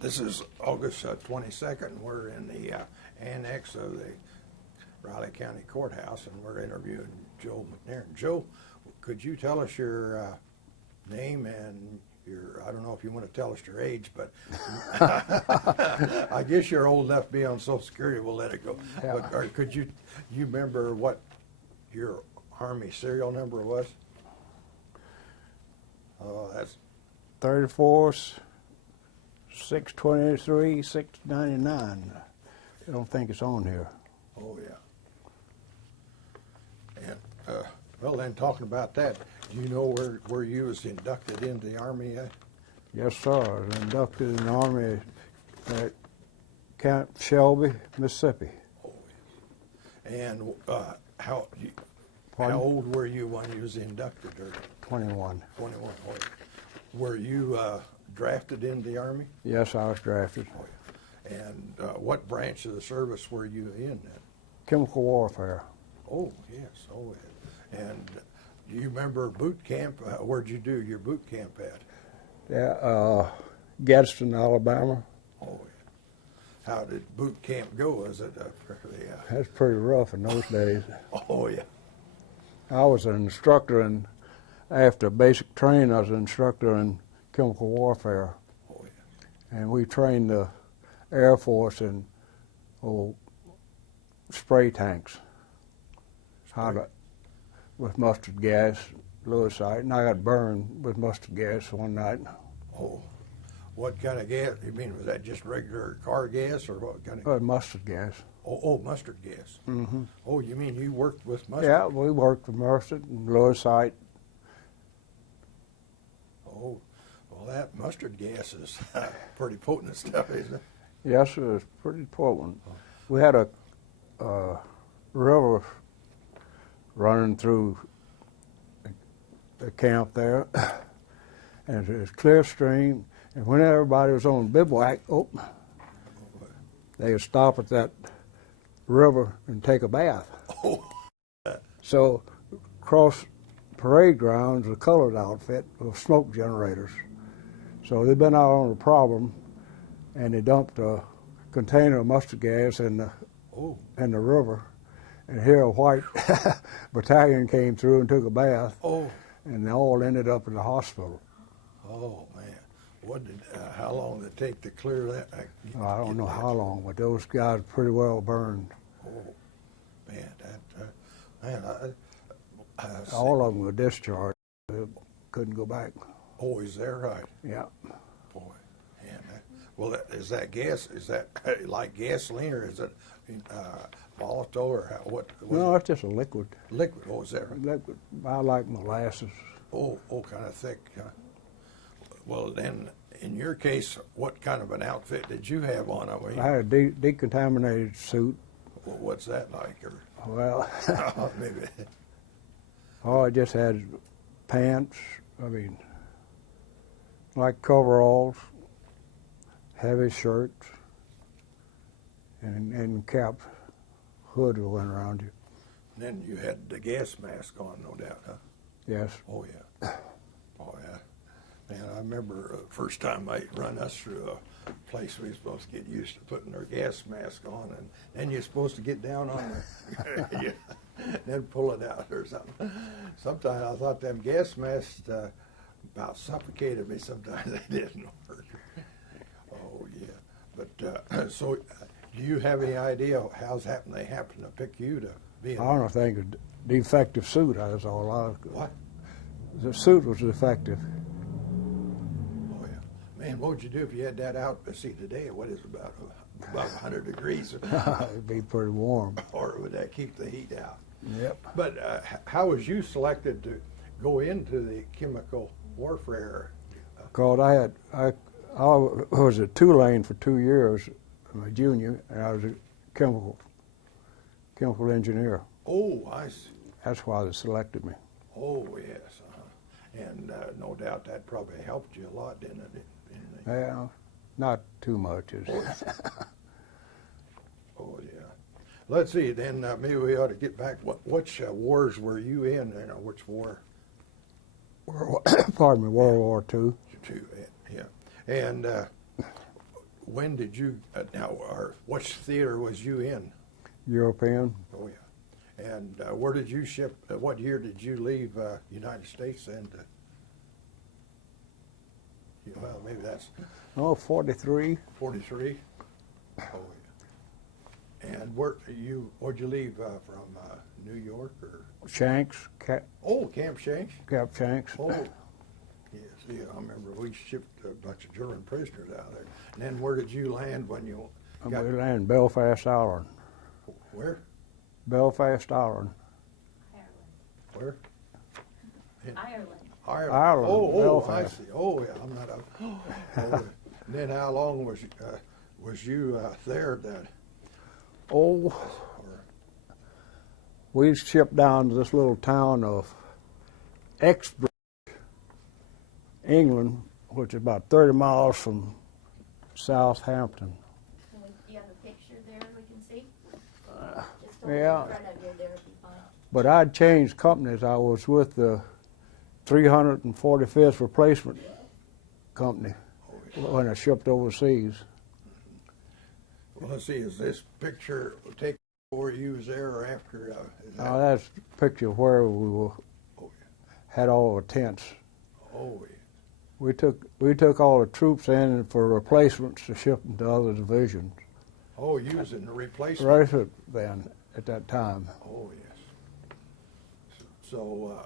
This is August 22nd. We're in the annex of the Riley County Courthouse, and we're interviewing Joe McNair. Joe, could you tell us your name and your, I don't know if you want to tell us your age, but I guess you're old enough to be on Social Security. We'll let it go. Yeah. But, or could you remember what your Army serial number was? Oh, that's 34, 623, 699. I don't think it's on here. Oh, yeah. And, well, then, talking about that, do you know where you was inducted into the Army at? Yes, sir. I was inducted in the Army at Camp Shelby, Mississippi. Oh, yes. And how Pardon? old were you when you was inducted? Or 21. 21. Oh, yeah. Were you drafted into the Army? Yes, I was drafted. Oh, yeah. And what branch of the service were you in then? Chemical warfare. Oh, yes. Oh, yeah. And do you remember boot camp? Where'd you do your boot camp at? Yeah, Gadsden, Alabama. Oh, yeah. How did boot camp go? Was it fairly? That's pretty rough in those days. Oh, yeah. I was an instructor, and after basic training, I was an instructor in chemical warfare. Oh, yeah. And we trained the Air Force in spray tanks. With mustard gas, Lewisite, and I got burned with mustard gas one night. Oh, what kind of gas? You mean, was that just regular car gas, or what kind of? Mustard gas. Oh, mustard gas. Mm-hmm. Oh, you mean you worked with mustard? Yeah, we worked with mustard and Lewisite. Oh, well, that mustard gas is pretty potent stuff, isn't it? Yes, it was pretty potent. We had a river running through the camp there, and it was clear stream. And when everybody was on bivouac, they would stop at that river and take a bath. Oh. So across parade grounds, a colored outfit with smoke generators. So they'd been out on a problem, and they dumped a container of mustard gas in the river. And here a white battalion came through and took a bath. Oh. And they all ended up in the hospital. Oh, man. How long did it take to clear that? I don't know how long, but those guys pretty well burned. Oh, man, All of them were discharged. They couldn't go back. Oh, is that right? Yeah. Boy, man. Well, is that gas? Is that like gasoline, or is it volatile, or what? No, it's just a liquid. Liquid. Oh, is that right? Liquid. I like molasses. Oh, kind of thick. Well, then, in your case, what kind of an outfit did you have on? I had a decontaminated suit. Well, what's that like? Or Well, maybe. Oh, I just had pants. Like coveralls, heavy shirts, and cap, hood that went around you. And then you had the gas mask on, no doubt, huh? Yes. Oh, yeah. Oh, yeah. Man, I remember the first time they run us through a place we were supposed to get used to putting our gas mask on, and then you're supposed to get down on the, then pull it out or something. Sometimes I thought them gas masks about suffocated me. Sometimes they didn't work. Oh, yeah. But so do you have any idea how they happen to pick you to be in? I don't think a defective suit. That's all. What? The suit was defective. Oh, yeah. Man, what would you do if you had that out? See, today, what is it, about 100 degrees? It'd be pretty warm. Or would that keep the heat out? Yep. But how was you selected to go into the chemical warfare? Because I was at Tulane for 2 years, I'm a junior, and I was a chemical engineer. Oh, I see. That's why they selected me. Oh, yes. And no doubt that probably helped you a lot, didn't it? Yeah, not too much. Oh, yeah. Let's see, then maybe we ought to get back. Which wars were you in? Which war? Pardon me, World War II. Yeah. And when did you, or which theater was you in? European. Oh, yeah. And where did you ship, what year did you leave United States then to, well, maybe that's Oh, 43. 43? Oh, yeah. And where'd you leave from, New York or? Shanks, Oh, Camp Shanks? Cap Shanks. Oh, yes, yeah, I remember we shipped a bunch of German prisoners out there. And then where did you land when you got? We landed in Belfast, Ireland. Where? Belfast, Ireland. Where? Ireland. Ireland. Oh, I Belfast. see. Oh, yeah, I'm not up. Oh, yeah. And then how long was you there then? Oh, Or, we shipped down to this little town of Exbridge, England, which is about 30 miles from Southampton. Do you have a picture there we can see? Just hold yeah. it in front of you there, it'll be fine. But I'd changed companies. I was with the 345th Replacement Company when I shipped overseas. well, let's see, is this picture taken before you was there or after? Is that, Now that's a picture of where we were, oh, had all the tents. yeah. Oh, yeah. We took all the troops in for replacements to ship them to other divisions. Oh, you was in the replacement? Right then, at that time. Oh, yes. So,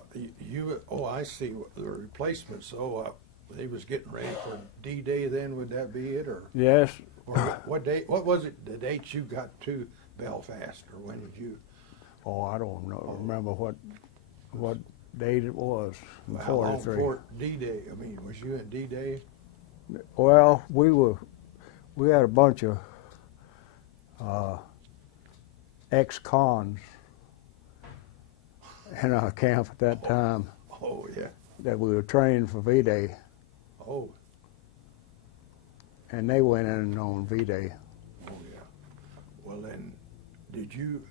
oh, I see, the replacement, so they was getting ready for D-Day then, would that be it, or? Yes, Or what date, what was it, the date you got to Belfast, or when did you? oh, I don't know, remember what date it was in How long 43. before D-Day, I mean, was you in D-Day? Well, we had a bunch of ex-cons in our camp at that time Oh, yeah, that we were trained for V-Day, oh, and they went in on V-Day. oh, yeah. Well, then, did you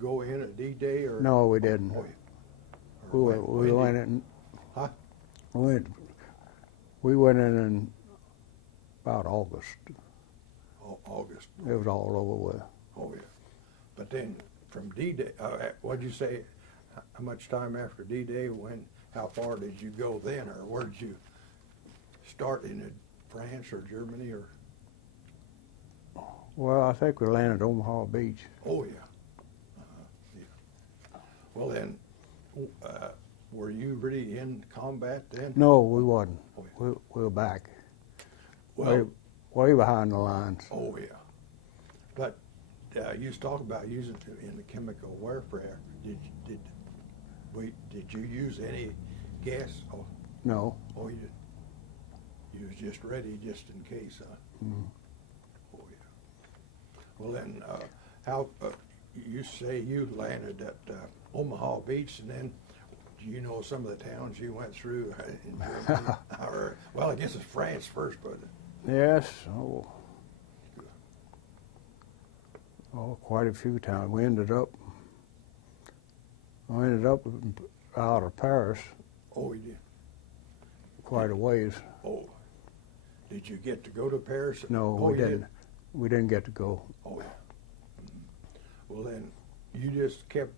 go in at D-Day, or? No, we didn't. Oh, yeah. We Or went, we when went did- in. Huh? We went in about August. Oh, August, It was all over with. oh, yeah. But then, from D-Day, what'd you say, how much time after D-Day, how far did you go then, or where did you start, in France or Germany, or? Well, I think we landed at Omaha Beach. Oh, yeah. Yeah. Well, then, were you really in combat then? No, we wasn't. Oh, yeah. We were back, Well, way behind the lines. oh, yeah. But you was talking about using it in the chemical warfare. Did you use any gas? Oh, No. oh, you did. You was just ready, just in case, huh? Mm. Oh, yeah. Well, then, how you say you landed at Omaha Beach, and then do you know some of the towns you went through in Germany? Or, well, I guess it's France first, but Yes. Oh, quite a few times. We ended up out of Paris oh, you did. quite a ways. Oh, did you get to go to Paris? No, oh, we you didn't. did? We didn't get to go. Oh, yeah. Well, then, you just kept,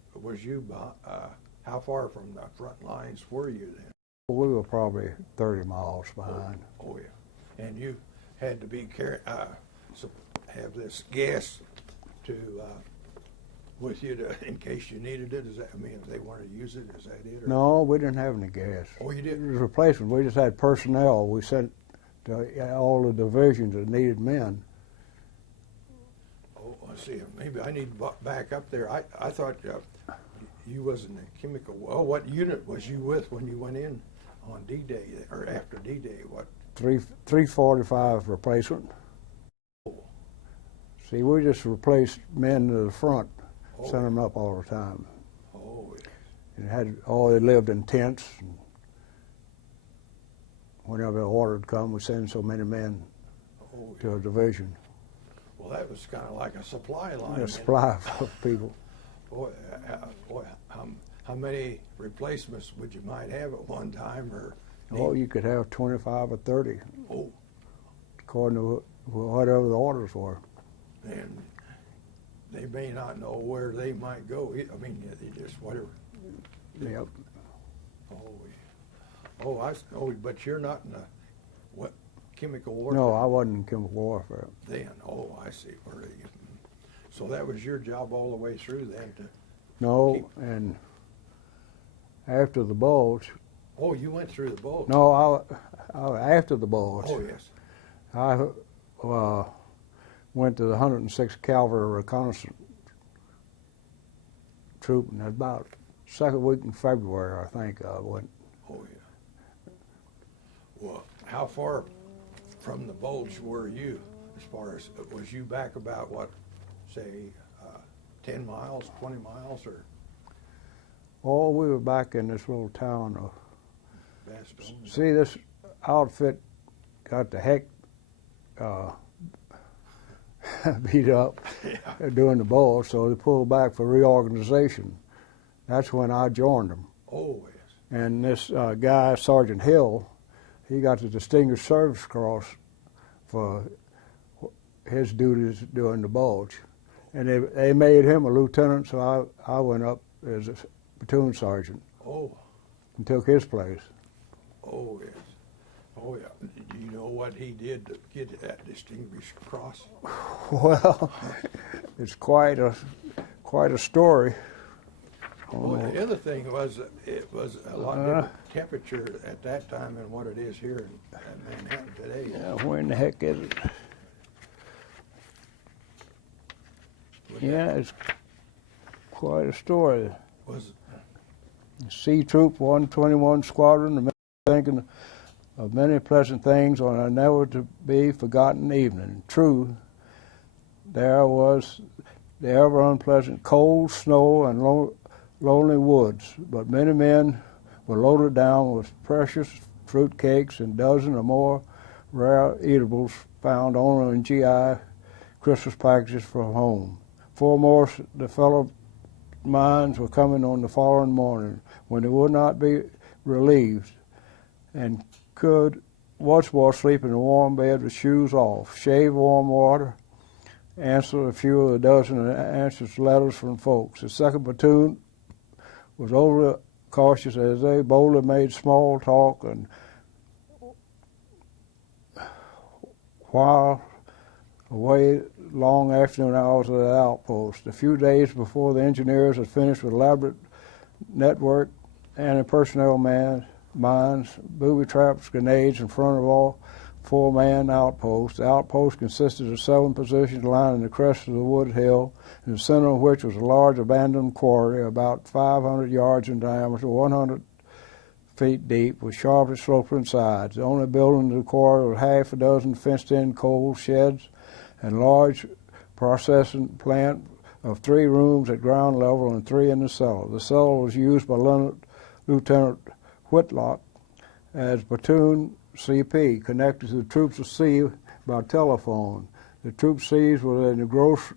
how far from the front lines were you then? We were probably 30 miles behind. Oh, yeah. And you had to be have this gas to, with you in case you needed it? Is that, I mean, if they wanted to use it, is that it? Or? No, we didn't have any gas. Oh, you It didn't? was replacement. We just had personnel. We sent to all the divisions that needed men. Oh, I see. Maybe I need to back up there. I thought you wasn't a chemical. Oh, what unit was you with when you went in on D-Day or after D-Day? What? 345 replacement. Oh, See, we just replaced men to the front, Oh. sent them up all the time. oh, And they lived in tents. And whenever the order would come, we send so many men oh. to a division. Well, that was kind of like a supply line. A supply of people. Boy, how many replacements would you might have at one time, or? Oh, you could have 25 or 30. Oh, according to whatever the orders were. And they may not know where they might go. I mean, they just whatever. Yep. But you're not in the what chemical warfare? No, I wasn't in chemical warfare. Then, I see where they. So that was your job all the way through then to. No, and after the bulge. Oh, you went through the bulge. No, after the bulge. Oh yes. I went to the 106th Cavalry Reconnaissance Troop, and about second week in February, I think I went. Oh yeah. Well, how far from the bulge were you? As far as was you back about what, say, 10 miles, 20 miles, or? Oh, we were back in this little town of. Bastogne? See, this outfit got the heck beat up during the bulge, so they pulled back for reorganization. That's when I joined them. Oh yes. And this guy, Sergeant Hill, he got the Distinguished Service Cross for his duties during the bulge. And they made him a lieutenant, so I went up as a platoon sergeant. Oh. And took his place. Oh yes. Oh yeah. Do you know what he did to get that Distinguished Cross? Well, it's quite a story. Well, the other thing was it was a lot different temperature at that time than what it is here in Manhattan today. Yeah, where in the heck is it? Yeah, it's quite a story. Was C Troop 121 Squadron, thinking of many pleasant things on a never-to-be forgotten evening. True, there was the ever unpleasant cold, snow, and lonely woods, but many men were loaded down with precious fruit cakes and dozen or more rare eatables found only in GI Christmas packages from home. Foremost, the fellow mines were coming on the following morning when they would not be relieved and could once more sleep in a warm bed with shoes off, shave warm water, answer a few of the dozen answers to letters from folks. The second platoon was overly cautious as they boldly made small talk and while away long afternoon hours of the outpost. A few days before the engineers had finished with elaborate network anti-personnel mines, booby traps, grenades in front of all four-man outposts. The outpost consisted of 7 positions lining the crest of the wood hill, in the center of which was a large abandoned quarry about 500 yards in diameter, 100 feet deep, with sharply sloping sides. The only building in the quarry was half a dozen fenced-in coal sheds and large processing plant of 3 rooms at ground level and 3 in the cellar. The cellar was used by Lieutenant Whitlock as platoon CP, connected to the troops of C by telephone. The troop C's were in the Gross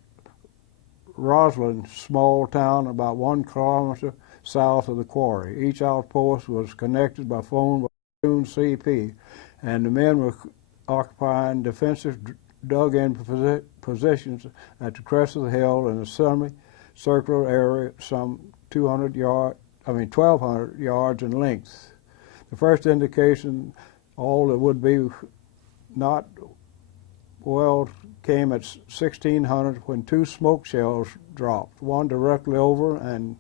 Roslyn small town about 1 kilometer south of the quarry. Each outpost was connected by phone by platoon CP, and the men were occupying defensive dug-in positions at the crest of the hill in a semi-circular area some 1,200 yards in length. The first indication all that would be not well came at 1600 when 2 smoke shells dropped, one directly over and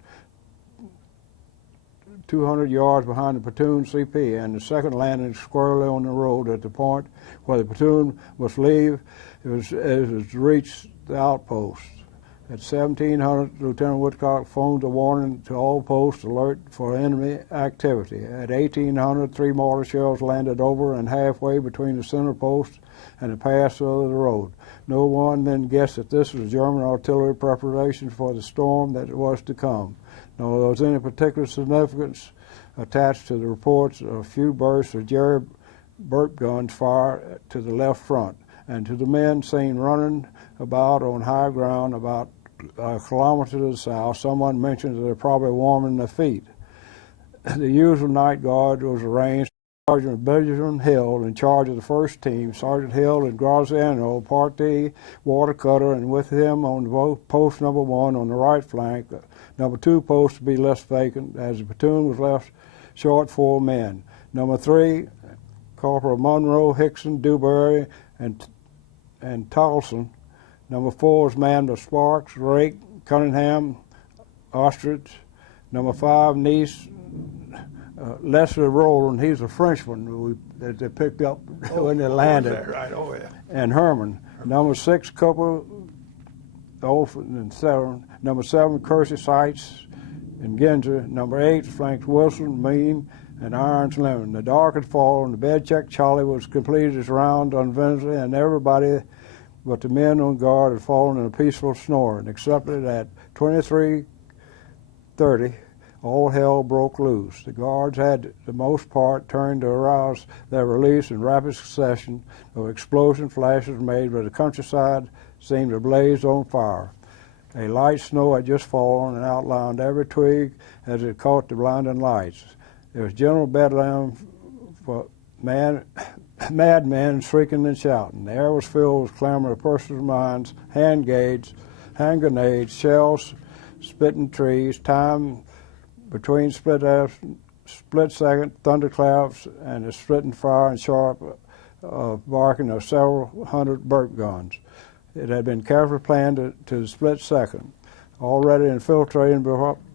200 yards behind the platoon CP, and the second landed squarely on the road at the point where the platoon must leave. It was to reach the outpost. At 1700, Lieutenant Woodcock phoned a warning to all posts alert for enemy activity. At 1800, 3 mortar shells landed over and halfway between the center post and the pass of the road. No one then guessed that this was German artillery preparation for the storm that was to come. Nor there was any particular significance attached to the reports of a few bursts of Jerry burp guns fired to the left front, and to the men seen running about on high ground about a kilometer to the south. Someone mentioned that they're probably warming their feet. The usual night guard was arranged Sergeant Benjamin Hill in charge of the first team. Sergeant Hill and Graziano, Part D, water cutter, and with him on post number 1 on the right flank. Number 2 post to be left vacant as the platoon was left short 4 men. Number 3, Corporal Monroe, Hickson, Dewberry, and Tolson. Number 4 is manned by Sparks, Rake, Cunningham, Ostrich. Number 5, Nice, Leslie Rowland, he's a Frenchman that they picked up when they landed. Right, oh yeah. And Herman. Number 6, Cooper, and 7. Number 7, Kersey Sites and Ginzer. Number 8, flanked Wilson, Mean, and Irons Lemon. The dark had fallen. The bed check Charlie was completed his round on Wednesday, and everybody but the men on guard had fallen in a peaceful snoring, except that at 23:30, all hell broke loose. The guards had, the most part, turned to arouse their release in rapid succession of explosion flashes made, but the countryside seemed to blaze on fire. A light snow had just fallen and outlined every twig as it caught the blinding lights. There was general bedlam for madmen shrieking and shouting. The air was filled with clamor of personal minds, hand grenades, shells, spitting trees, time between split-second thunderclaps and the splitting fire and sharp barking of several hundred burp guns. It had been carefully planned to the split second. Already infiltrating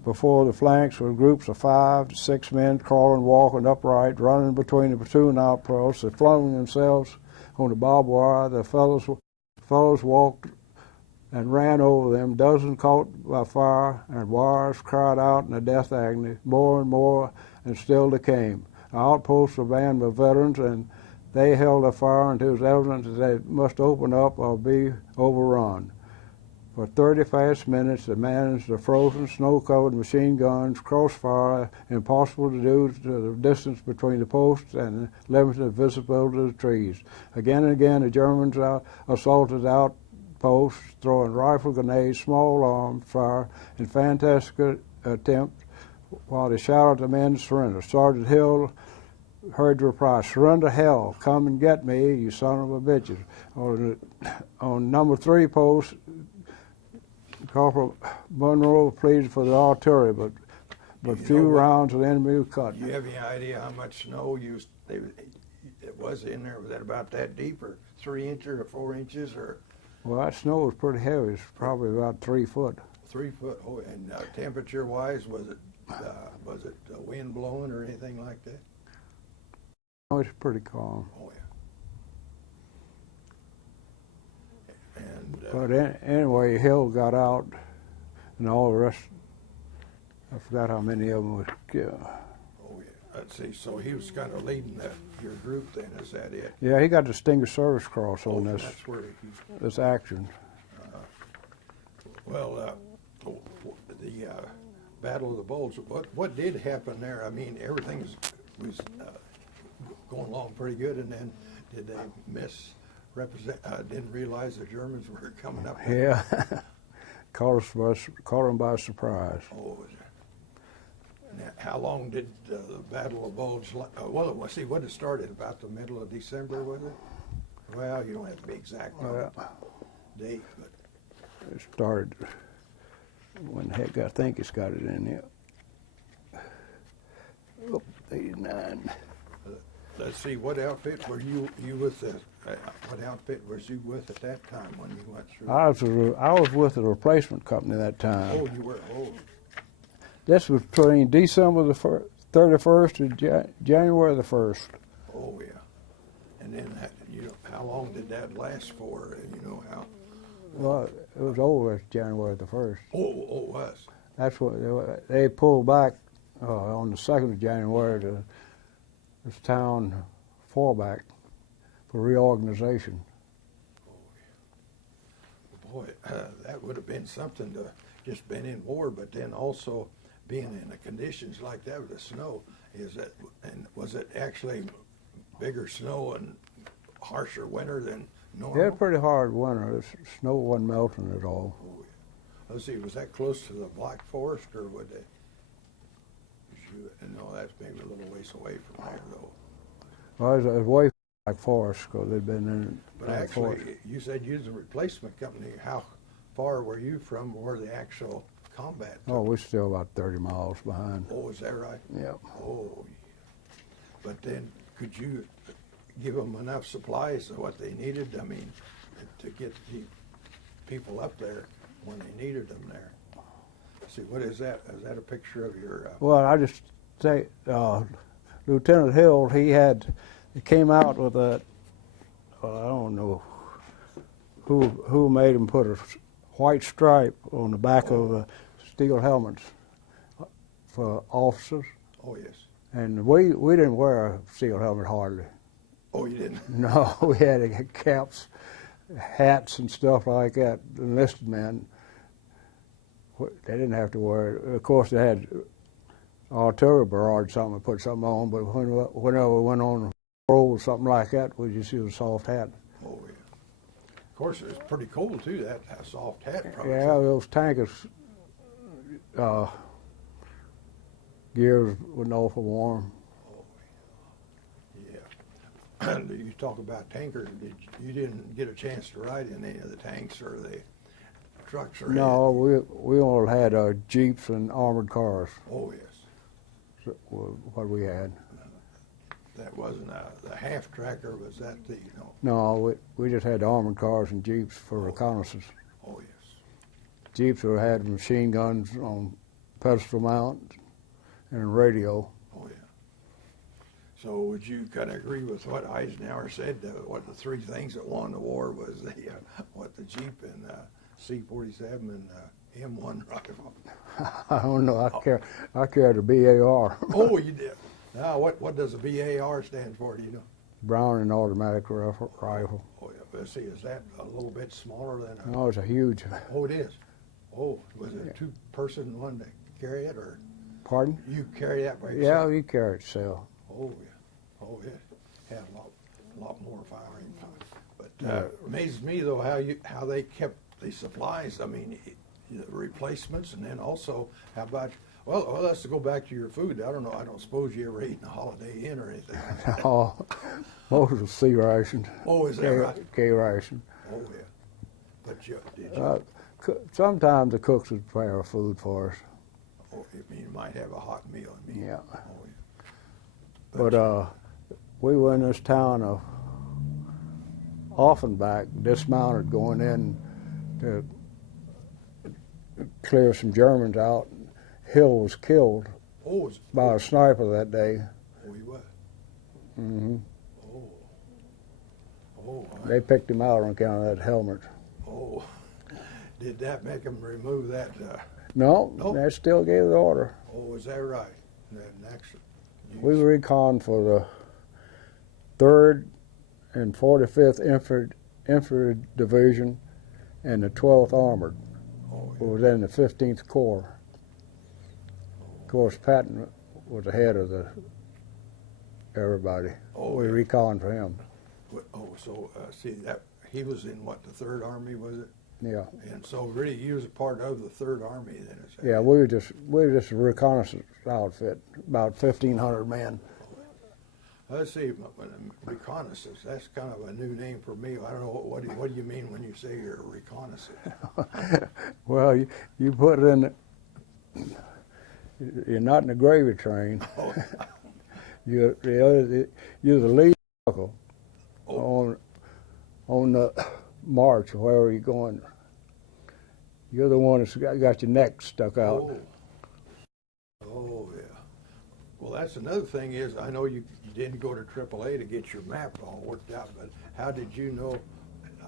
before the flanks were groups of 5 to 6 men crawling, walking upright, running between the platoon outposts. They flung themselves on the barbed wire. The fellows walked and ran over them, dozens caught by fire, and wires cried out in the death agony, more and more, and still they came. The outposts were manned by veterans, and they held their fire until it was evident that they must open up or be overrun. For 30 fast minutes, they managed the frozen, snow-covered machine guns, crossfire, impossible to do to the distance between the posts and limited visibility of the trees. Again and again, the Germans assaulted outposts, throwing rifle grenades, small arms fire, in fantastic attempt, while they shouted the men to surrender. Sergeant Hill heard the reply, "Surrender hell, come and get me, you son of a bitches." On number 3 post, Corporal Monroe pleaded for the artillery, but few rounds of the enemy were cut. Do you have any idea how much snow it was in there? Was that about that deep, or 3 inches or 4 inches, or? Well, that snow was pretty heavy. It's probably about 3 foot. 3 foot. Oh, and temperature-wise, was it wind blowing or anything like that? Oh, it's pretty calm. Oh yeah. And But anyway, Hill got out, and all the rest, I forgot how many of them was killed. oh yeah. Let's see. So he was kind of leading your group then. Is that it? Yeah, he got Distinguished Service Cross on this That's where this action. the Battle of the Bulge. What did happen there? I mean, everything was going along pretty good, and then did they didn't realize the Germans were coming up? Yeah, caught them by surprise. Oh, was it? Now, how long did the Battle of Bulge? Well, let's see. What it started about the middle of December, was it? Well, you don't have to be exact on the date, but It started when the heck I think it's got it in there. Oh, 89. let's see. What outfit were you with? What outfit was you with at that time when you went through? I was with the replacement company that time. Oh, you were. Oh. This was between December the 31st to January the 1st. Oh yeah. And then how long did that last for? And you know how? Well, it was over January the 1st. Oh, it was. That's what they pulled back on the 2nd of January to this town fallback for reorganization. Boy, that would have been something to just been in war, but then also being in the conditions like that with the snow. Was it actually bigger snow and harsher winter than normal? Yeah, pretty hard winter. The snow wasn't melting at all. Oh, yeah. Let's see, was that close to the Black Forest, or would they? No, that's maybe a little ways away from there, though. Well, it was way like forest because they'd been in But like actually, forest. you said you was a replacement company. How far were you from where the actual combat took? Oh, we're still about 30 miles behind. Oh, is that right? Yeah. Oh, but then could you give them enough supplies of what they needed? I mean, to get the people up there when they needed them there. See, what is that? Is that a picture of your? Well, I just say Lieutenant Hill. He came out with a. I don't know who made him put a white stripe on the back of the steel helmets for officers. Oh yes. And we didn't wear a steel helmet hardly. Oh, you didn't. No, we had to get caps, hats, and stuff like that. Enlisted men, they didn't have to wear it. Of course, they had artillery barrage something to put something on, but whenever we went on a roll or something like that, we just used a soft hat. Oh yeah. Of course, it was pretty cold too. That soft hat probably. Yeah, those tankers gears wasn't awful warm. Yeah. You talk about tankers. You didn't get a chance to ride in any of the tanks or the trucks or No, we only had jeeps and armored cars. Oh yes. What we had. That wasn't the half tracker. Was that the No, we just had armored cars and jeeps for reconnaissance. Oh yes. Jeeps had machine guns on pedestal mount and radio. Oh yeah. So would you kind of agree with what Eisenhower said? What the three things that won the war was the Jeep and C-47 and M1 rifle. I don't know. I carried a BAR. Oh, you did. Now, what does a BAR stand for? Do you know? Browning automatic rifle. Oh yeah. But see, is that a little bit smaller than a? No, it's a huge. Oh, it is. Oh, was it a two-person one to carry it, or Pardon? you carry that by Yeah, yourself? you carry it so. Oh yeah. Oh yeah. Had a lot more firing time. But Yeah. amazes me though how they kept the supplies. I mean, the replacements, and then also how about well, let's go back to your food. I don't know. I don't suppose you ever ate in a Holiday Inn or anything. Oh, most was C ration. Oh, is that right? K ration. Oh yeah. But did you? Sometimes the cooks would prepare food for us. Oh, I mean, you might have a hot meal. I mean, Yeah. Oh yeah. But we were in this town of Offenbach, dismounted, going in to clear some Germans out. Hill was killed by a sniper that day. Oh, he was. Hmm. Oh. Oh. They picked him out on account of that helmet. Oh. Did that make him remove that? No, Nope. they still gave the order. Oh, is that right? Next. We reconned for the 3rd and 45th Infantry Division and the 12th Armored. Oh, We was in the 15th Corps. Of course, Patton was ahead of everybody. Oh, We yeah. reconned for him. Oh, so see that he was in what, the 3rd Army, was it? Yeah, And so really, he was a part of the 3rd Army then. Is that yeah. right? We were just a reconnaissance outfit, about 1,500 men. Let's see, reconnaissance. That's kind of a new name for me. I don't know what do you mean when you say you're a reconnaissance? Well, you put it in. You're not in the gravy train. Oh, You're the lead vehicle on the march, wherever you're going. You're the one that's got your neck stuck out. Oh, yeah. Well, that's another thing is, I know you didn't go to AAA to get your map all worked out, but how did you know?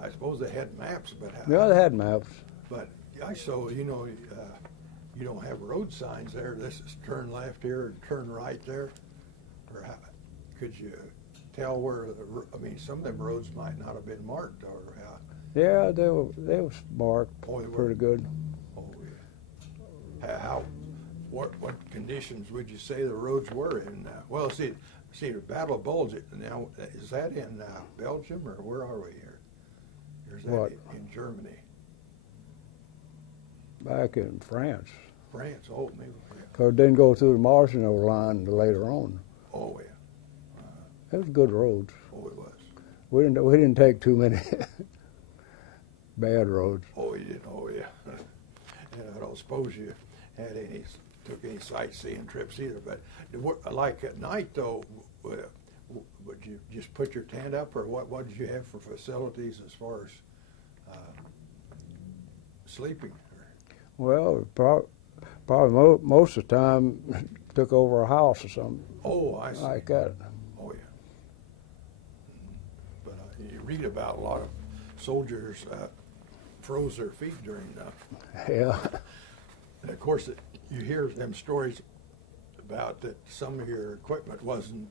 I suppose they had maps, but how? Yeah, they had maps. But I saw, you don't have road signs there. This is turn left here and turn right there. Or how, could you tell where? Some of them roads might not have been marked, or how? Yeah, they were marked Oh, they were? pretty good. Oh yeah. What conditions would you say the roads were in? Well, see, the Battle of Bulge. Now, is that in Belgium, or where are we here? Or is that What? in Germany? Back in France. France. Oh, maybe. Yeah. Because it didn't go through the Maginot Line until later on. Oh yeah. It was good roads. Oh, it was. We didn't take too many bad roads. Oh, you did. Oh, yeah. And I don't suppose you took any sightseeing trips either. But like at night though, would you just put your tent up, or what did you have for facilities as far as sleeping? Well, probably most of the time took over a house or something. Oh, I see. Like that. Oh, yeah. But you read about a lot of soldiers froze their feet during Yeah. and of course, you hear them stories about that some of your equipment wasn't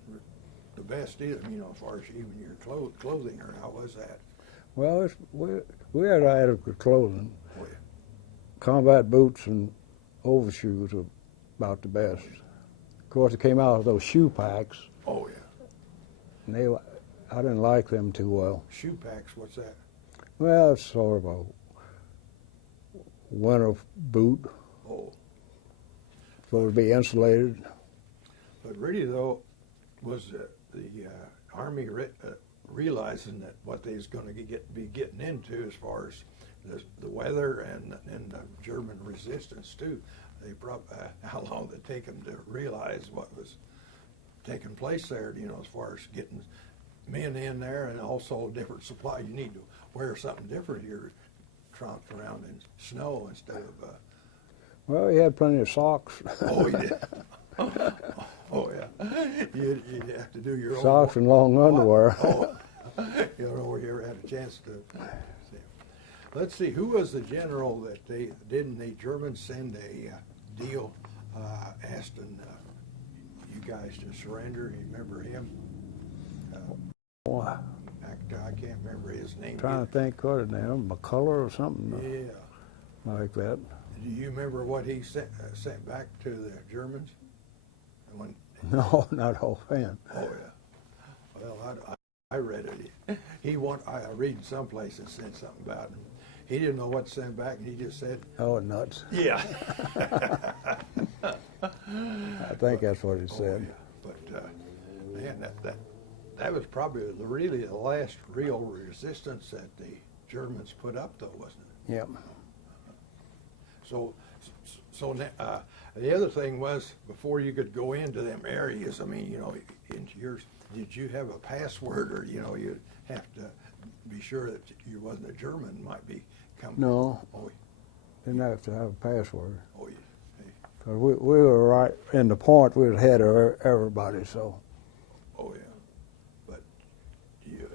the best either, you know, as far as even your clothing, or how was that? Well, we had adequate clothing. Oh, yeah. Combat boots and overshoes were about the best. Of course, it came out of those shoe packs, Oh, yeah. and I didn't like them too well. Shoe packs, what's that? Well, it's sort of a winter boot, Oh, supposed to be insulated. but really though, was the Army realizing that what they was going to be getting into as far as the weather and the German resistance too. How long did it take them to realize what was taking place there, you know, as far as getting men in there, and also different supply. You need to wear something different. You're tromping around in snow instead of Well, he had plenty of socks. oh, you did. Oh, yeah. You'd have to do your own Socks and long underwear. Oh, you don't know where you ever had a chance to see. Let's see, who was the general that didn't the Germans send a deal asking you guys to surrender? You remember him? Boy, I can't remember his name. trying to think what his name, McCullough or something Yeah. like that. Do you remember what he sent back to the Germans? When, No, not offhand. oh yeah. Well, I read it. I read someplace that said something about him. He didn't know what to send back, and he just said, Oh, nuts. "Yeah." I think that's what he said. Oh, yeah. But man, that was probably really the last real resistance that the Germans put up, though, wasn't it? Yep. So the other thing was, before you could go into them areas, I mean, you know, into yours, did you have a password, or you know, you'd have to be sure that you wasn't a German, might be coming? No. Oh, Didn't have to have a password. oh yeah. Hey. Because we were right in the point, we was ahead of everybody, so. Oh yeah. But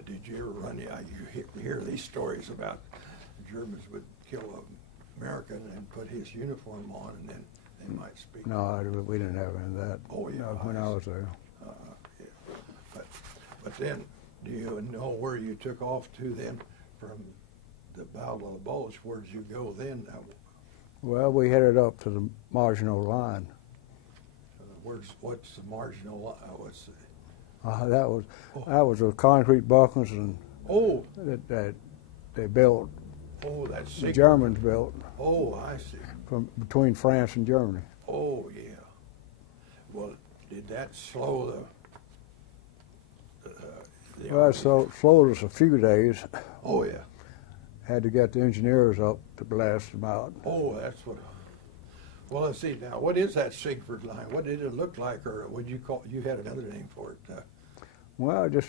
did you ever run? You hear these stories about the Germans would kill an American and put his uniform on, and then they might speak. No, we didn't have any of that. Oh, yeah. Not when I was there. Yeah. But then, do you know where you took off to then from the Battle of the Bulge? Where did you go then? Well, we headed up to the marginal line. What's the marginal line? What's the, That was the concrete bunkers and oh, that they built. that's The secret. Germans built Oh, I see. from between France and Germany. Oh, yeah. Well, did that slow the Well, army? so slowed us a few days. Oh, yeah. Had to get the engineers up to blast them out. Oh, that's what. Well, let's see now. What is that Siegfried line? What did it look like, or would you call? You had another name for it. Well, just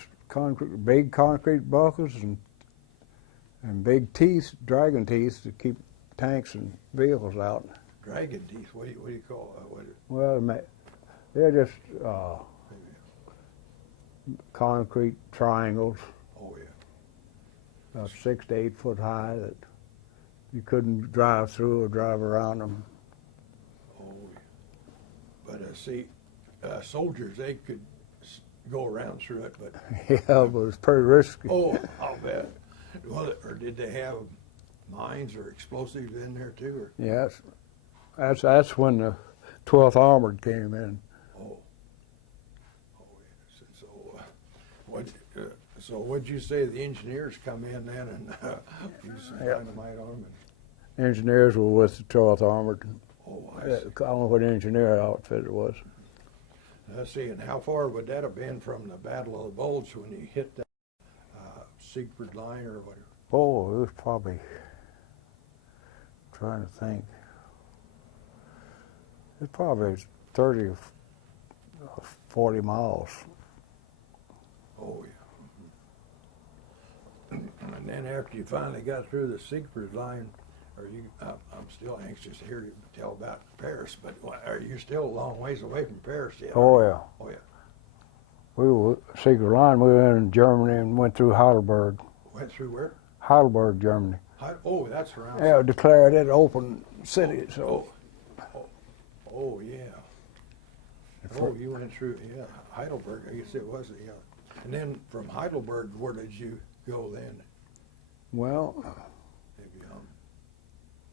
big concrete bunkers and big teeth, dragon teeth to keep tanks and vehicles out. Dragon teeth. What do you call? Well, they're just concrete triangles, Oh yeah. 6 to 8 foot high, that you couldn't drive through or drive around them. Oh, yeah. But see, soldiers, they could go around through it, but Yeah, but it was pretty risky. oh, I'll bet. Well, or did they have mines or explosives in there too? Or? Yes, that's when the 12th Armored came in. Oh, yes. So what'd you say the engineers come in then and use some dynamite on them? Engineers were with the 12th Armored. Oh, I I see. don't know what engineer outfit it was. Let's see, and how far would that have been from the Battle of the Bulge when you hit that Siegfried line or whatever? Oh, it was probably, trying to think, it's probably 30 or 40 miles. Oh, yeah. And then after you finally got through the Siegfried line, I'm still anxious to hear you tell about Paris, but are you still a long ways away from Paris yet? Oh, yeah. Oh, yeah. We were, Secret Line, we were in Germany and went through Heidelberg. Went through where? Heidelberg, Germany. Oh, that's around. Yeah, declared it open city, so. Oh, yeah. Oh, you went through, yeah, Heidelberg, I guess it was, yeah. And then from Heidelberg, where did you go then? Well, Maybe,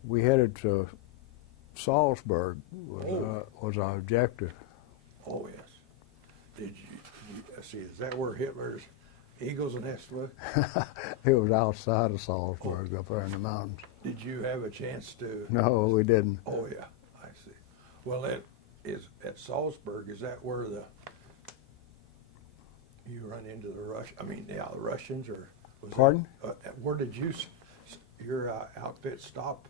we headed to Salzburg was our objective. oh, yes. Did you see, is that where Hitler's Eagles nest was? It was outside of Salzburg, up there in the mountains. Did you have a chance to? No, we didn't. Oh, yeah, I see. Well, that is at Salzburg. Is that where you run into the Russians, or was Pardon? Where did your outfit stop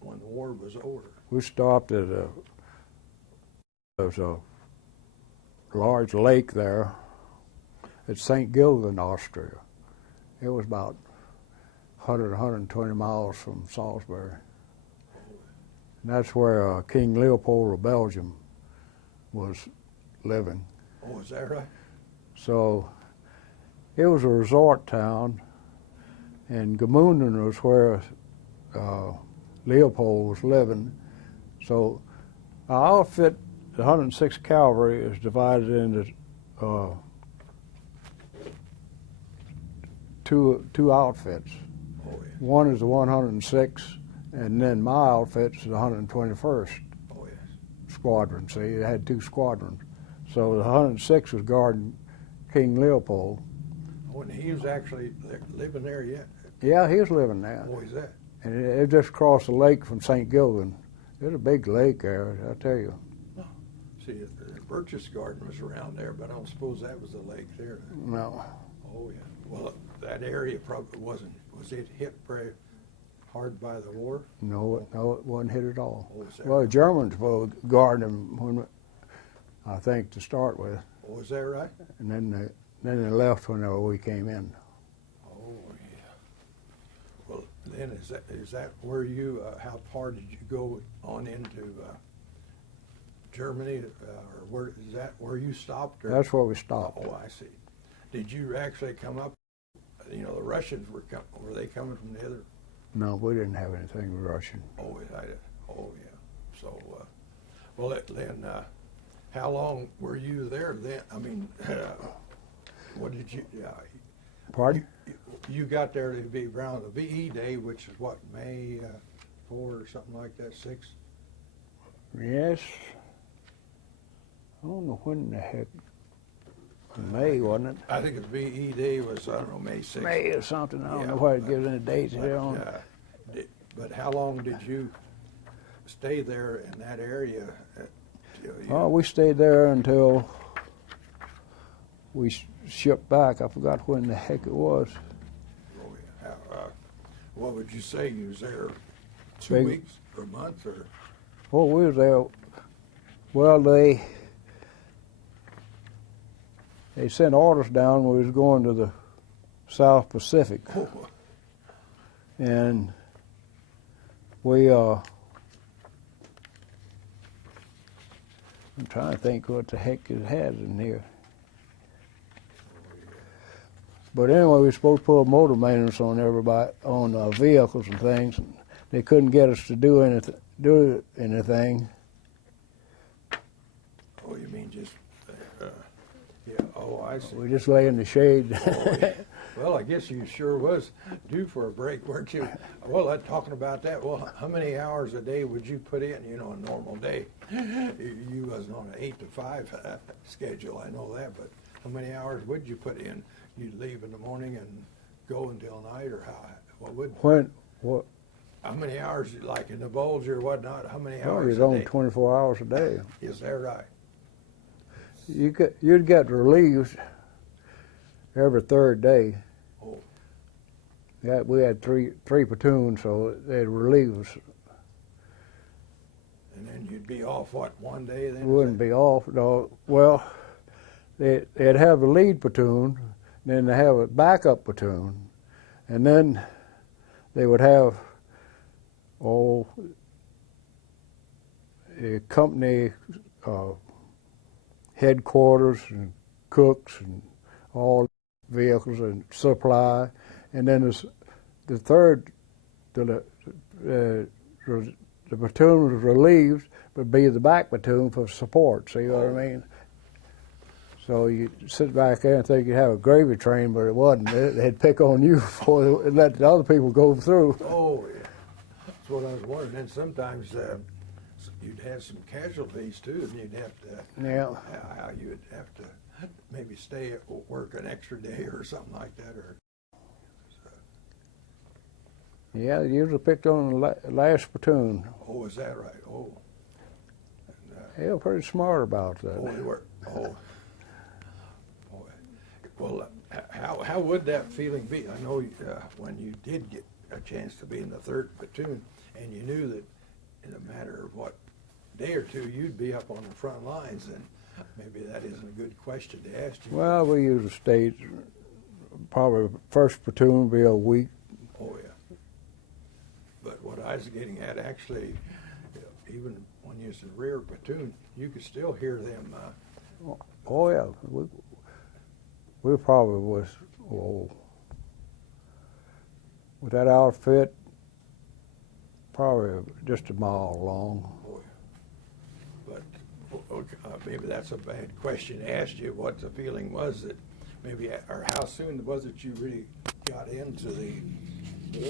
when the war was over? We stopped at there's a large lake there at St. Gilgen, Austria. It was about 100, 120 miles from Salzburg. And that's where King Leopold of Belgium was living. Oh, is that right? So it was a resort town, and Gmunden was where Leopold was living. So our outfit, the 106th Cavalry, is divided into two outfits. Oh, yeah. One is the 106th, and then my outfit's the 121st Oh, yes. Squadron. See, it had two squadrons. So the 106th was guarding King Leopold. Oh, and he was actually living there yet? Yeah, he was living there. Oh, is that? And it just crossed the lake from St. Gilgen. There's a big lake there, I tell you. See, the Birch's Garden was around there, but I don't suppose that was the lake there. No. Oh, yeah. Well, that area probably wasn't. Was it hit very hard by the war? No, it wasn't hit at all. Oh, is that Well, the right? Germans were guarding them when, I think, to start with, Oh, is that right? and then they left whenever we came in. Oh, yeah. Well, then is that where you? How far did you go on into Germany, or where is that where you stopped? Or? That's where we stopped. Oh, I see. Did you actually come up? You know, the Russians were they coming from the other? No, we didn't have anything with Russian. Oh, oh, yeah. So, well, then, how long were you there then? I mean, what did you? Pardon? You got there to be around the VE Day, which is what, May 4 or something like that, 6? Yes. I don't know when the heck. May, wasn't it? I think the VE Day was, I don't know, May 6th. May or something. I don't Yeah, know why it gives any dates there on. But how long did you stay there in that area? Oh, we stayed there until we shipped back. I forgot when the heck it was. Oh, yeah. What would you say? You was there 2 Big- weeks or a month or? Oh, we was there. Well, they sent orders down. We was going to the South Pacific, Oh, and we. I'm trying to think what the heck it had in here. But anyway, we were supposed to put motor maintenance on everybody, on vehicles and things. And they couldn't get us to do anything. oh, you mean just? Yeah. Oh, I see. We just lay in the shade. Oh, yeah. Well, I guess you sure was due for a break, weren't you? Well, talking about that, well, how many hours a day would you put in, you know, a normal day? You wasn't on an 8 to 5 schedule, I know that, but how many hours would you put in? You'd leave in the morning and go until night, or What? how many hours, like in the Bulge or whatnot, how many Well, hours it's a only day? 24 hours a day. Is that right? you'd get relieved every third day. Oh, Yeah, we had three platoons, so they'd relieve us. and then you'd be off, what, one day then? We wouldn't be off. No, well, they'd have the lead platoon, then they have a backup platoon, and then they would have a company headquarters and cooks and all vehicles and supply, and then the third, the platoon was relieved, but be the back platoon for support. See what I mean? So you sit back there and think you have a gravy train, but it wasn't. They'd pick on you before they let the other people go through. Oh, yeah. That's what I was wondering. Then sometimes you'd have some casualties too, and you'd have to, Yeah. how you'd have to maybe stay at work an extra day or something like that. Or Yeah, they usually picked on the last platoon. oh, is that right? Oh. And, They were pretty smart about that. oh, they were. Oh. Boy. Well, how would that feeling be? I know when you did get a chance to be in the 3rd platoon, and you knew that in a matter of what, day or two, you'd be up on the front lines, and maybe that isn't a good question to ask you. Well, we usually stayed, probably first platoon would be a week. Oh, yeah. But what I was getting at, actually, even when you was in rear platoon, you could still hear them. Oh yeah, we probably was with that outfit, probably just a mile long. Oh, yeah. But maybe that's a bad question to ask you. What the feeling was that maybe, or how soon was it you really got into the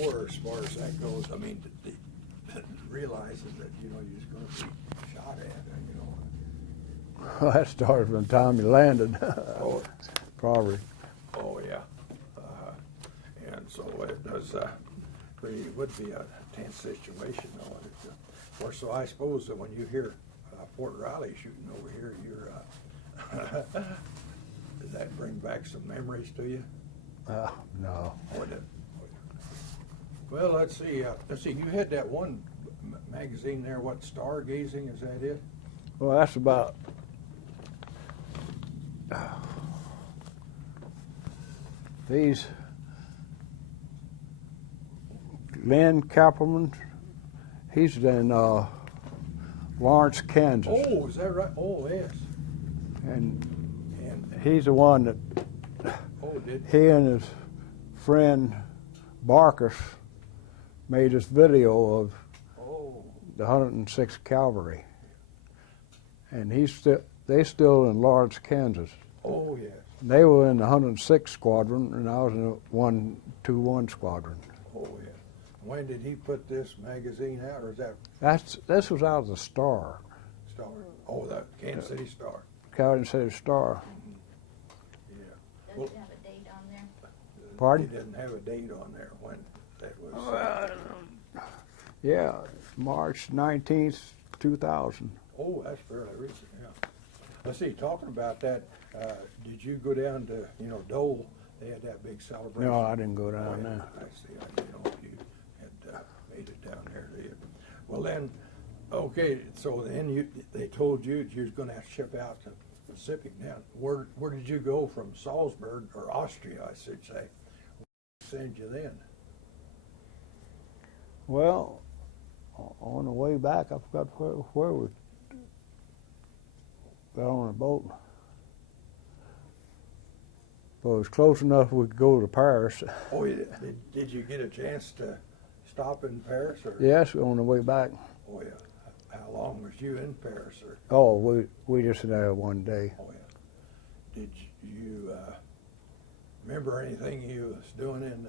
war as far as that goes? I mean, realizing that you was going to be shot at, Well, that started from the time you landed. Oh, Probably. oh yeah. And so it does. It would be a tense situation, though. Of course, so I suppose that when you hear Fort Riley shooting over here, does that bring back some memories to you? No. Oh, it did. Well, let's see. You had that one magazine there. What, Stargazing? Is that it? Well, that's about. These Lynn Kappelman, he's in Lawrence, Kansas. Oh, is that right? Oh, yes. And And he's the one that he and his friend Barkus made this video of the 106th Cavalry. And they still in Lawrence, Kansas. Oh, yes. They were in the 106th Squadron, and I was in the 121 Squadron. Oh, yeah. When did he put this magazine out, or is that This was out of the Star, Star? Oh, that Kansas City Star. Kansas City Star. Yeah. Does Well, it have a date on there? Pardon? It didn't have a date on there when that was. Yeah, March 19th, 2000. Oh, that's fairly recent, yeah. Let's see, talking about that, did you go down to, Dole? They had that big celebration. No, I didn't go down there. I see, I didn't know if you had made it down there, did you? Well then, okay, so then they told you you was gonna have to ship out to the Pacific. Now, where did you go from Salzburg, or Austria, I should say? Where did they send you then? Well, on the way back, I forgot where we got on a boat. But it was close enough we could go to Paris. Oh, did you get a chance to stop in Paris? Or? Yes, on the way back. Oh, yeah. How long was you in Paris? Or? Oh, we just there one day. Oh, yeah. Did you remember anything you was doing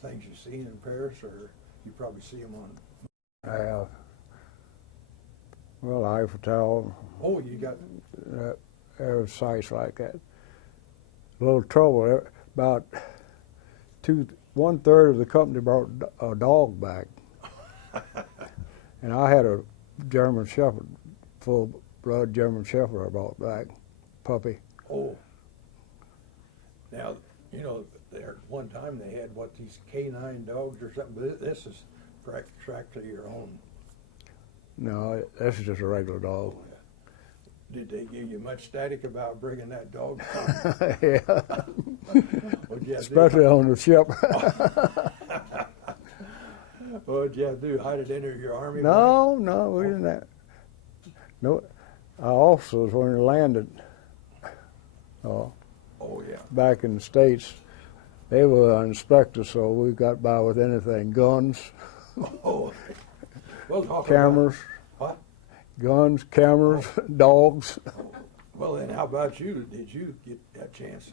things you seen in Paris, or you probably see them on? Well, Eiffel Tower. Oh, you got. There was sites like that. A little trouble. About 1/3 of the company brought a dog back, and I had a German Shepherd, full blood German Shepherd I brought back. puppy. Oh. Now, you know, there one time they had what, these canine dogs or something, but this is practically your own. No, this is just a regular dog. Did they give you much static about bringing that dog? Yeah. What'd you have to Especially on the ship. What'd you have to do, hide it in your army? No, we didn't have. No, our officers, when we landed Oh, yeah. back in the States, they were inspectors, so we got by with anything. Guns, Oh, well, talk cameras, about, what? guns, cameras, dogs. Well, then how about you? Did you get a chance?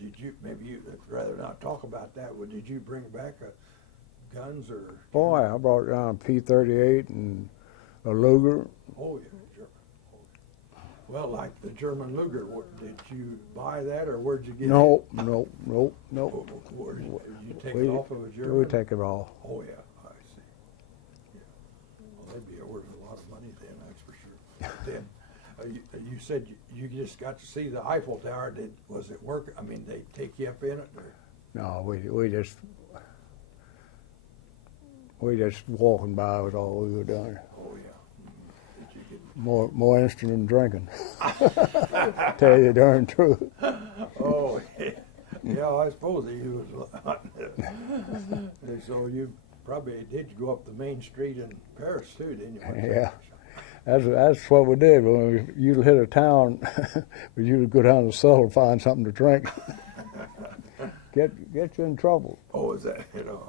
Did you, maybe you'd rather not talk about that, but did you bring back guns or? Boy, I brought down a P-38 and a Luger. Oh, yeah, German. Well, like the German Luger, did you buy that or where'd you get it? Nope. Did you take it off of a German? We take it off. Oh, yeah, I see. Yeah. Well, they'd be worth a lot of money then, that's for sure. Then, you said you just got to see the Eiffel Tower. Was it work? I mean, they take you up in it? Or? No, we just walking by was all we were doing. Oh, yeah. Did you get... More interested in drinking. Tell you the darn truth. Oh, yeah, I suppose you was. So you probably did go up the main street in Paris too, didn't you? Yeah, that's what we did. When you'd hit a town, you'd go down to the cellar and find something to drink. Get you in trouble. Oh, is that, you know?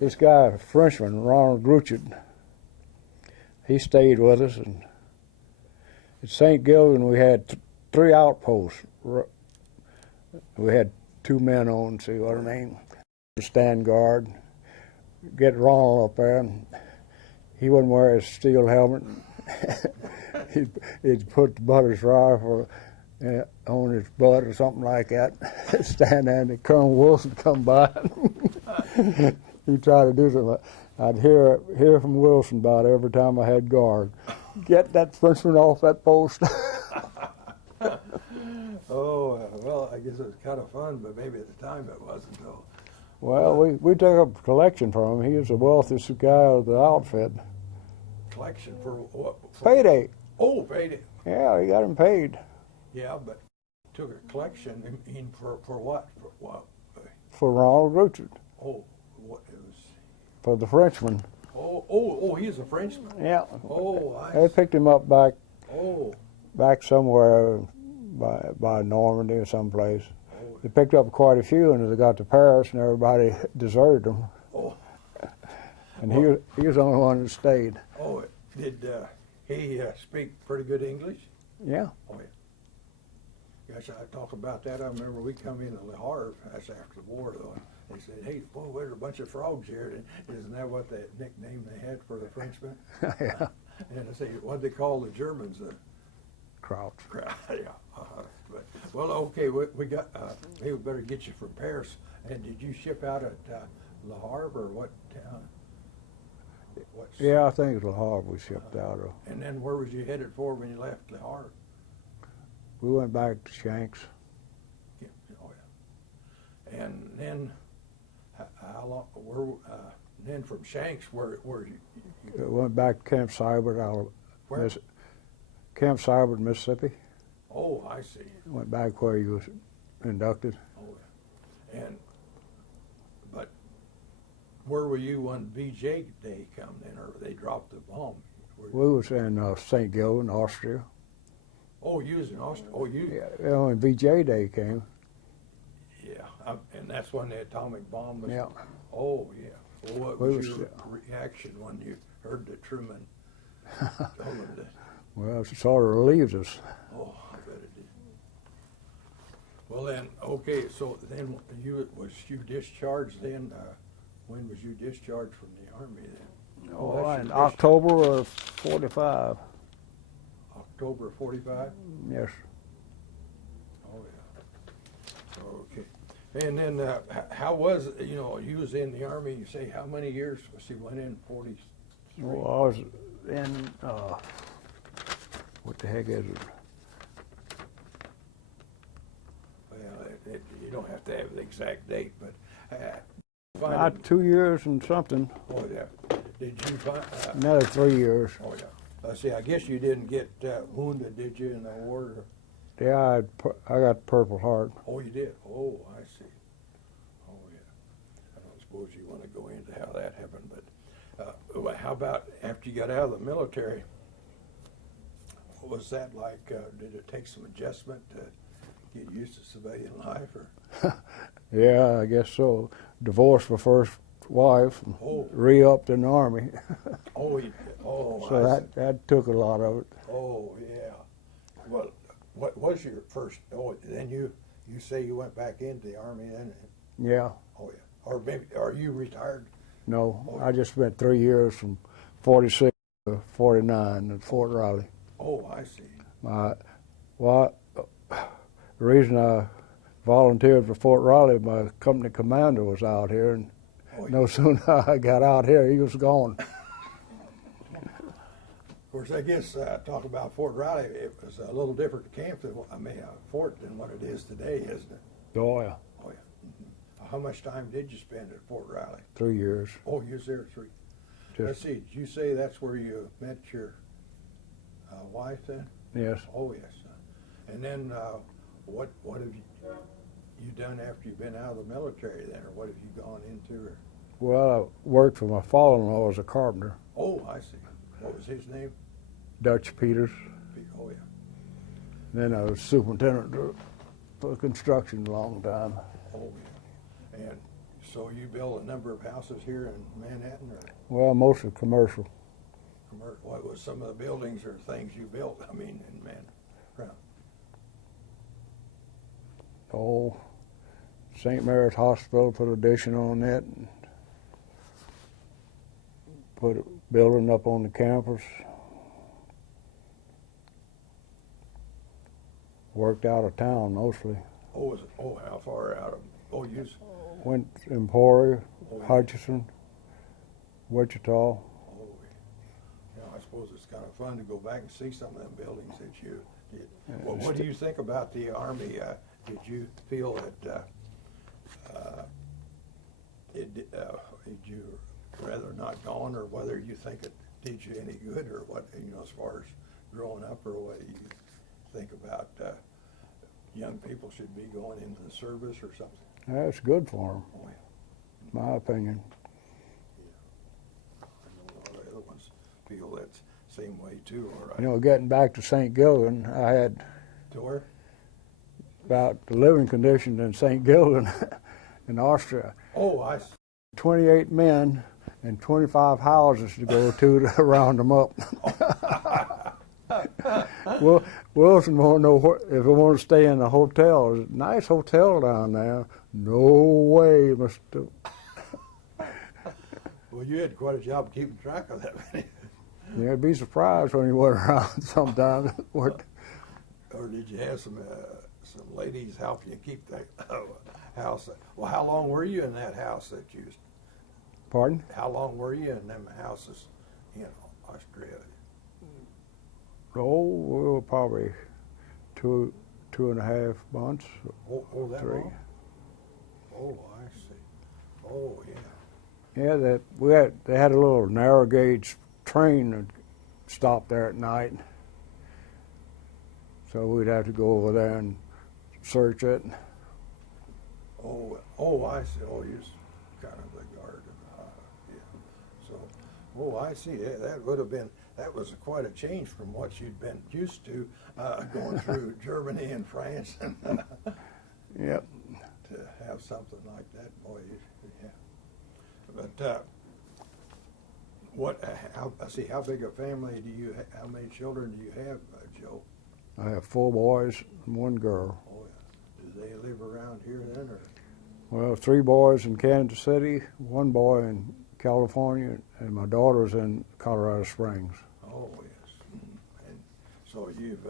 This guy, a Frenchman, Ronald Gruchet, he stayed with us, and at St. Gilgen we had 3 outposts. We had 2 men on, see what I mean, stand guard. Get Ronald up there, and he wouldn't wear his steel helmet. he'd put the butt of his rifle on his butt or something like that. Stand there, and Colonel Wilson come by. He tried to do something. I'd hear from Wilson about every time I had guard. Get that Frenchman off that post. Oh, well, I guess it was kind of fun, but maybe at the time it wasn't, though. Well, we took up a collection from him. He was the wealthiest guy of the outfit. Collection for what? Payday. Oh, payday. Yeah, he got him paid. Yeah, but took a collection for what? For what? For Ronald Gruchet. Oh, what it was? For the Frenchman. Oh, he's a Frenchman. Yeah. Oh, They picked him up Oh. back somewhere by Normandy or someplace. Oh. They picked up quite a few, and as they got to Paris, and everybody deserted them. Oh. And he was the only one that stayed. Oh, did he speak pretty good English? Yeah. Oh, yeah. Gosh, I talk about that. I remember we come into Le Havre, that's after the war, though. They said, hey, boy, there's a bunch of frogs here. And isn't that what that nickname they had for the Frenchmen? Yeah. And I say, what'd they call the Germans? Crouch. Yeah. But, well, okay, we got, hey, we better get you from Paris. And did you ship out at Le Havre or what town? Yeah, I think it was Le Havre we shipped out of. And then where was you headed for when you left Le Havre? We went back to Shanks. Yeah, oh yeah. And then, how long? Then from Shanks, where you Went back to Camp Seibert, Where? Camp Seibert, Mississippi. Oh, I see. Went back where he was inducted. Oh, yeah. But where were you when VJ Day come then, or they dropped the bomb? We was in St. Gilgen, Austria. Oh, you was in Austria. Oh, you. Yeah, when VJ Day came. Yeah, and that's when the atomic bomb was. Yeah. Oh, yeah. Well, what was your reaction when you heard that Truman told him that? Well, it sort of relieved us. Oh, I bet it did. Well then, okay, so then was you discharged then? When was you discharged from the Army then? Oh, in October of '45. October 45? Yes. Oh, yeah. Okay. And then how was, you was in the Army, you say how many years? You went in 43? Well, I was in, what the heck is it? You don't have to have the exact date, but About 2 years and something. oh yeah. Did you find? Another 3 years. Oh yeah. See, I guess you didn't get wounded, did you, in the war? Or? Yeah, I got Purple Heart. Oh, you did. Oh, I see. Oh yeah. I don't suppose you want to go into how that happened, but how about after you got out of the military? What was that like? Did it take some adjustment to get used to civilian life, or? Yeah, I guess so. Divorced my first wife, and Oh. re-upped in the Army. Oh, So that took a lot of it. Oh, yeah. Well, what was your first? Oh, then you say you went back into the Army then? Yeah, Oh yeah. Or maybe are you retired? no, Oh, I just spent 3 years from 46 to 49 at Fort Riley. Oh, I see. The reason I volunteered for Fort Riley, my company commander was out here, and Oh, no sooner I got out here, he was gone. Of course, I guess talk about Fort Riley. It was a little different camp than fort than what it is today, isn't it? Oh yeah, Oh yeah. Mm-hmm. How much time did you spend at Fort Riley? 3 years. Oh, you was there 3. Let's see. Did you say that's where you met your wife then? Yes. Oh yes. And then what have you done after you've been out of the military then, or what have you gone into? Or? Well, I worked for my father-in-law as a carpenter, Oh, I see. What was his name? Dutch Peters. Oh yeah. Then I was superintendent for construction a long time. Oh yeah. And so you built a number of houses here in Manhattan, or Well, mostly commercial. what was some of the buildings or things you built? I mean, in Manhattan. Oh, St. Mary's Hospital put addition on it, and put a building up on the campus. Worked out of town mostly. Oh, was it? Oh, how far out of? Oh, you. Went to Emporia, Oh, yeah. Hutchinson, Wichita. Oh, yeah. I suppose it's kind of fun to go back and see some of them buildings that you did. Well, what do you think about the Army? Did you feel that did you rather not gone, or whether you think it did you any good, or what? As far as growing up, or what do you think about young people should be going into the service or something? That's good for them, Oh, yeah. my opinion. I know a lot of other ones feel that same way too. All right. Getting back to St. Gilgen, I had To where? about the living conditions in St. Gilgen in Austria. Oh, I. 28 men and 25 houses to go to round them up. Well, Wilson won't know if he want to stay in a hotel. It's a nice hotel down there. No way, Mr. Well, you had quite a job keeping track of that many. You'd be surprised when you went around sometimes. Or did you have some ladies helping you keep that house? Well, how long were you in that house that you? Pardon? How long were you in them houses in Australia? Oh, we were probably two and a half months. Oh, that 3. long? Oh, I see. Oh, yeah. Yeah, they had a little narrow gauge train that stopped there at night. So we'd have to go over there and search it. Oh, I see. Oh, you're kind of the guard. Yeah. So, oh, I see. That was quite a change from what you'd been used to going through Germany and France. Yep. To have something like that, boy, yeah. But how big a family do you have? How many children do you have, Joe? I have 4 boys and 1 girl. Oh, yeah. Do they live around here then, or? Well, 3 boys in Kansas City, 1 boy in California, and my daughter's in Colorado Springs. Oh, yes. And so you've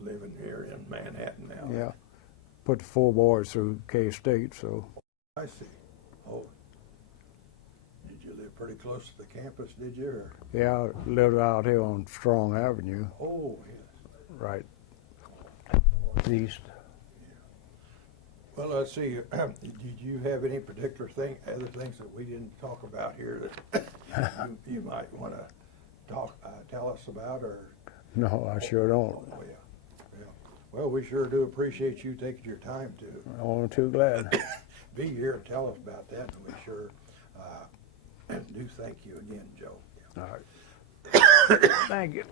living here in Manhattan now? Yeah. Put the 4 boys through K-State, so. I see. Oh. Did you live pretty close to the campus, did you? Or? Yeah, I lived out here on Strong Avenue, Oh, yes. right east. Well, let's see, did you have any particular other things that we didn't talk about here that you might want to tell us about, or? No, I sure don't. Oh, yeah. Well, we sure do appreciate you taking your time to I'm too glad. be here and tell us about that, and we sure do thank you again, Joe. All right. Thank you.